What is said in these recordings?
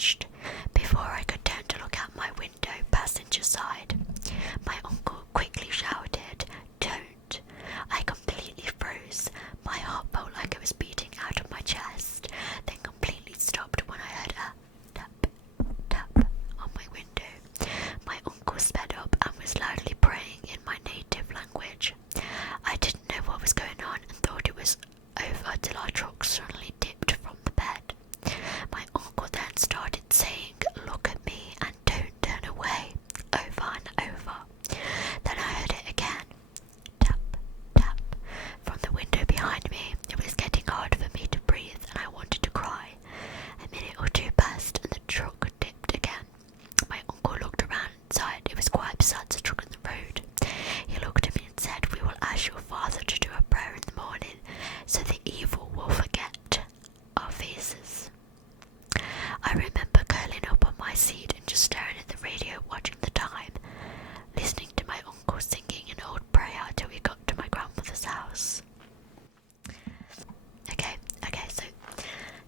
reached. Before I could turn to look out my window passenger side, my uncle quickly shouted, "Don't!" I completely froze. My heart felt like it was beating out of my chest, then completely stopped when I heard a tap, tap on my window. My uncle sped up and was loudly praying in my native language. I didn't know what was going on and thought it was over till our truck suddenly dipped from the bed. My uncle then started saying, "Look at me and don't turn away," over and over. Then I heard it again. Tap, tap, from the window behind me. It was getting hard for me to breathe and I wanted to cry. A minute or two passed and the truck dipped again. My uncle looked around inside. It was quite besides the truck in the road. He looked at me and said, "We will ask your father to do a prayer in the morning, so the evil will forget our faces." I remember curling up on my seat and just staring at the radio, watching the time, listening to my uncle singing an old prayer till we got to my grandmother's house. Okay, so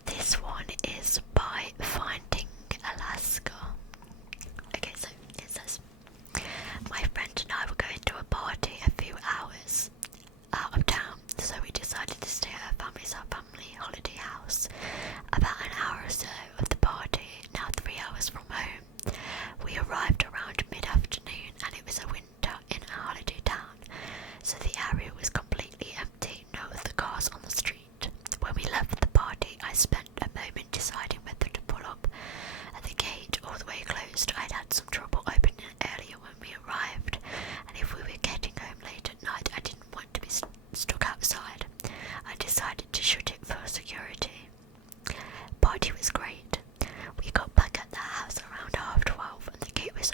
this one is by Finding Alaska. Okay, so it says, "My friend and I were going to a party a few hours out of town, so we decided to stay at our family holiday house. About an hour or so of the party, now 3 hours from home. We arrived around mid-afternoon and it was a winter in a holiday town, so the area was completely empty, no other cars on the street. When we left the party, I spent a moment deciding whether to pull up at the gate or the way closed. I'd had some trouble opening it earlier when we arrived, and if we were getting home late at night, I didn't want to be stuck outside. I decided to shut it for security. Party was great. We got back at the house around 12:30 and the gate was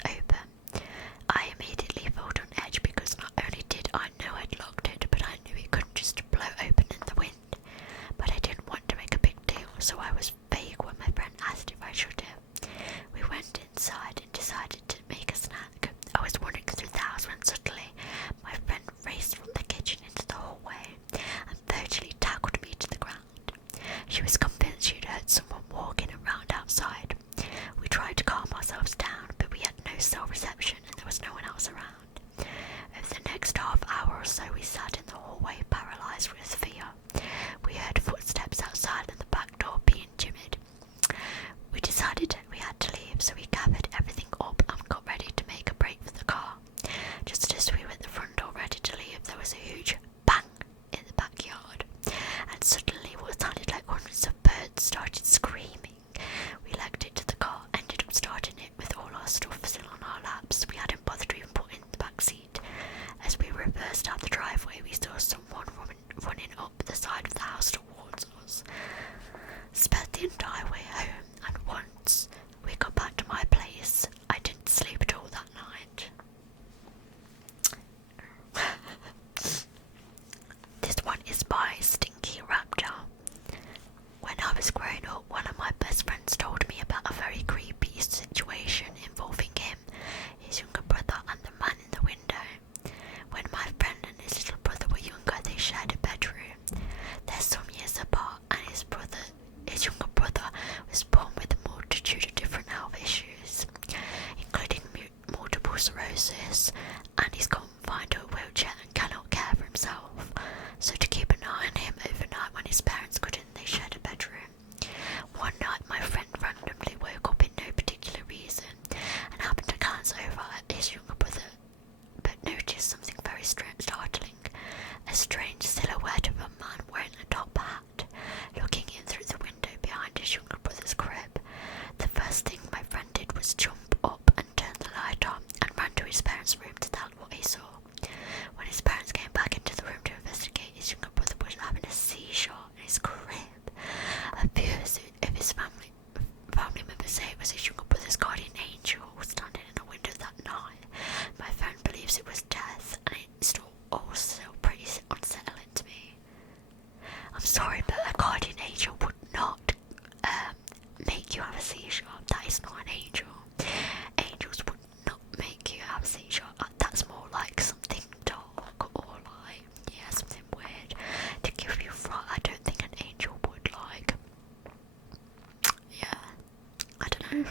know.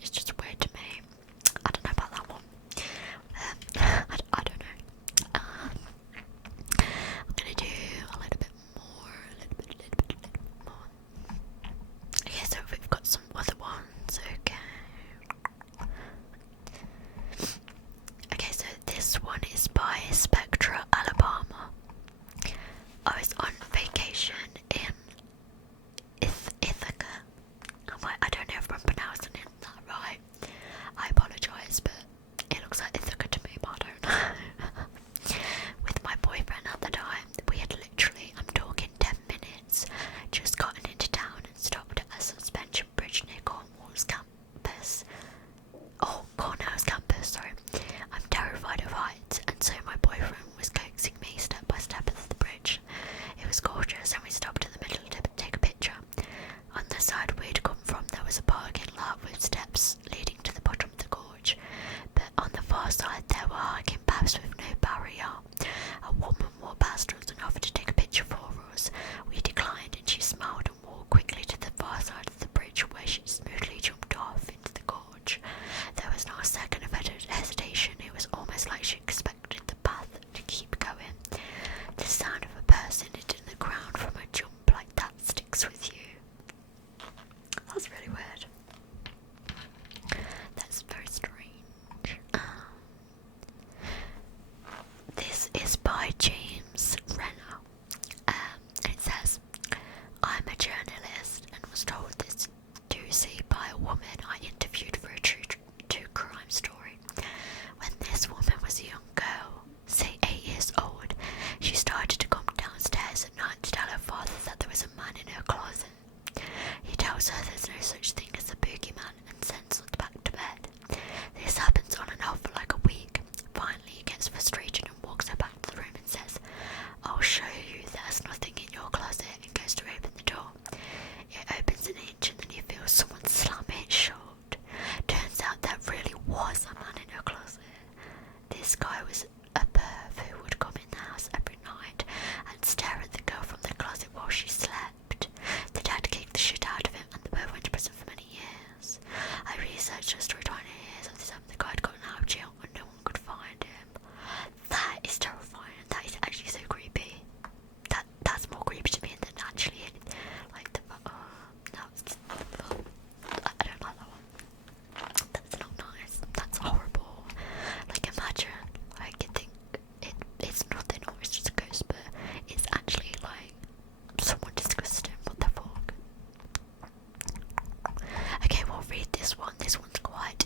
It's just weird to me. I don't know about that one. I don't know. I'm gonna do a little bit more, a little bit more. Okay, so we've got some other ones. Okay, so this one is by Spectra, Alabama. I was on vacation in Ithaca. I don't know if I'm pronouncing that right. I apologise, but it looks like Ithaca to me, but I don't know. With my boyfriend at the time, we had literally, I'm talking 10 minutes, just gotten into town and stopped at a suspension bridge near Cornwall's campus. Oh, Cornell's campus, sorry. I'm terrified of heights, and so my boyfriend was coaxing me step by step up the bridge. It was gorgeous, and we stopped in the middle to take a picture. On the side we'd come from, there was a parking lot with steps leading to the bottom of the gorge, but on the far side there were hiking paths with no barrier. A woman walked past us and offered to take a picture for us. We declined, and she smiled and walked quickly to the far side of the bridge, where she smoothly jumped off into the gorge. There was not a second of hesitation. It was almost like she expected the path to keep going. The sound of a person hitting the ground from a jump like that sticks with you. That's really weird. That's very strange. This is by James Renner. And it says, I'm a journalist and was told this doozy by a woman I interviewed for a true crime story. When this woman was a young girl, say 8 years old, she started to come downstairs at night to tell her father that there was a man in her closet. He tells her there's no such thing as a boogeyman and sends her back to bed. This happens on and off for like a week. Finally, he gets frustrated and walks her back to the room and says, I'll show you there's nothing in your closet, and goes to open the door. It opens an inch and then you feel someone slam it shut. Turns out there really was a man in her closet. This guy was a perv who would come in the house every night and stare at the girl from the closet while she slept. The dad kicked the shit out of him, and the perv went to prison for many years. I researched the story 20 years of this, and the guy had gotten out of jail and no one could find him. That is terrifying. That is actually so creepy. That's more creepy to me than actually like the no, I don't like that one. That's not nice. That's horrible. Like imagine, like you think it's nothing or it's just a ghost, but it's actually like someone disgusting. What the fuck? Okay, we'll read this one. This one's quite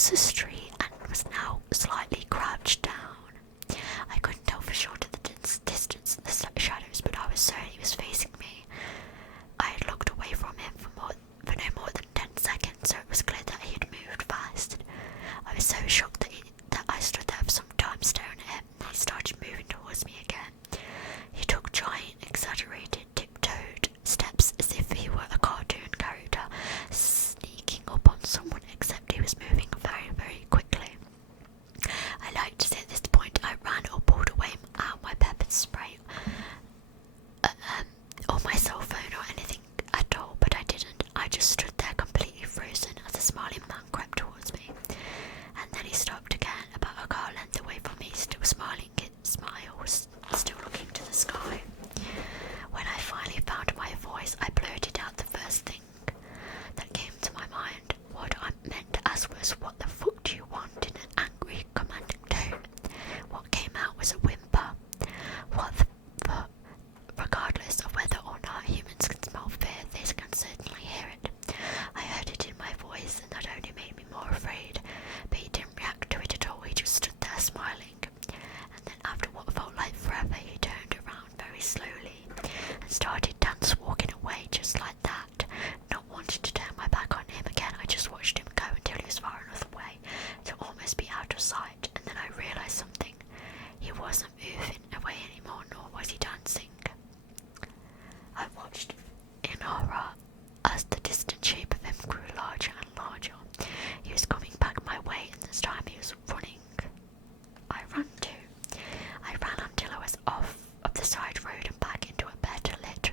across the street and was now slightly crouched down. I couldn't tell for sure to the distance in the shadows, but I was certain he was facing me. I had looked away from him for no more than 10 seconds, so it was clear that he had moved fast. I was so shocked that I stood there for some time staring at him, and he started moving towards me again. He took giant, exaggerated, tiptoed steps as if he were a cartoon character, sneaking up on someone, except he was moving very, very quickly. I like to say at this point I ran or pulled away out my pepper spray, or my cell phone or anything at all, but I didn't. I just stood there completely frozen as a smiling man crept towards me. And then he stopped again, about a car length away from me, still smiling. His smile was still looking to the sky. When I finally found my voice, I blurted out the first thing that came to my mind. What I meant to ask was, "What the fuck do you want?" in an angry, commanding tone. What came out was a whimper. What the fuck? Regardless of whether or not humans can smell fear, they can certainly hear it. I heard it in my voice, and that only made me more afraid. But he didn't react to it at all. He just stood there smiling. And then after what felt like forever, he turned around very slowly and started dance walking away just like that. Not wanting to turn my back on him again, I just watched him go until he was far enough away to almost be out of sight. And then I realised something. He wasn't moving away anymore, nor was he dancing. I watched in horror as the distant shape of him grew larger and larger. He was coming back my way, and this time he was running. I ran too. I ran until I was off of the side road and back into a better lit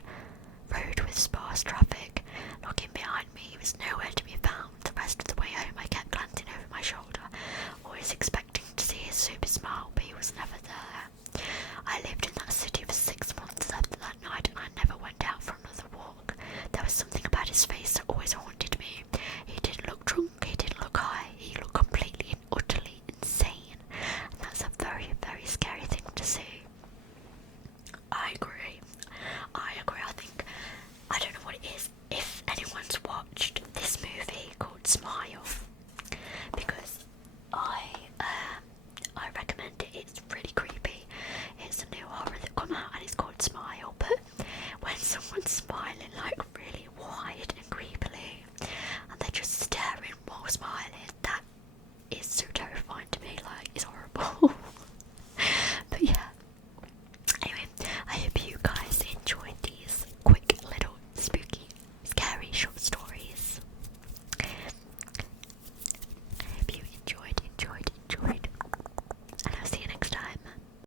road with sparse traffic. Looking behind me, he was nowhere to be found. The rest of the way home I kept glancing over my shoulder, always expecting to see his super smile, but he was never there. I lived in that city for 6 months after that night, and I never went out for another walk. There was something about his face that